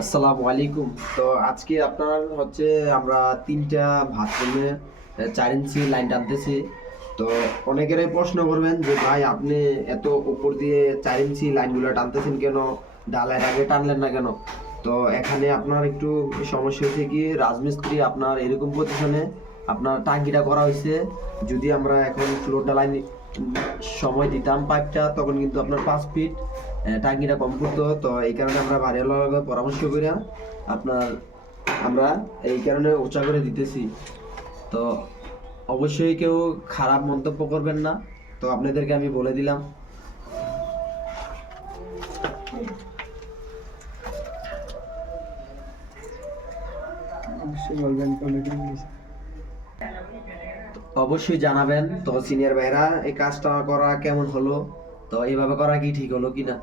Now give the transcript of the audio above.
আসসালামু আলাইকুম। তো আজকে আপনার হচ্ছে আমরা ৩টা বাথরুমে ৪ ইঞ্চি লাইন টানতেছি। তো অনেকেরাই প্রশ্ন করবেন যে ভাই আপনি এত উপর দিয়ে ৪ ইঞ্চি লাইনগুলো টানতেছেন কেন? ঢালাইয়ের আগে টানলেন না কেন? তো এখানে আপনার একটু সমস্যা হচ্ছে কি, রাজমিস্ত্রি আপনার এরকম পজিশনে আপনার টাঙ্কিটা করা হয়েছে। যদি আমরা এখন ফ্লোর ঢালাই সময় দিতাম পাইপটা, তখন কিন্তু আপনার ৫ ফিট টাঙ্কিটা কম করতো। তো এই কারণে আমরা বাড়িওয়ালার পরামর্শ করে আপনার আমরা এই কারণে উঁচা করে দিতেছি। তো অবশ্যই কেউ খারাপ মন্তব্য করবেন না। তো আপনাদেরকে আমি বলে দিলাম। অবশ্যই বলবেন কোয়ালিটি জিনিস। অবশ্যই জানাবেন তো সিনিয়র ভাইরা এই কাজটা করা কেমন হলো, তো এইভাবে করা কি ঠিক হলো কিনা।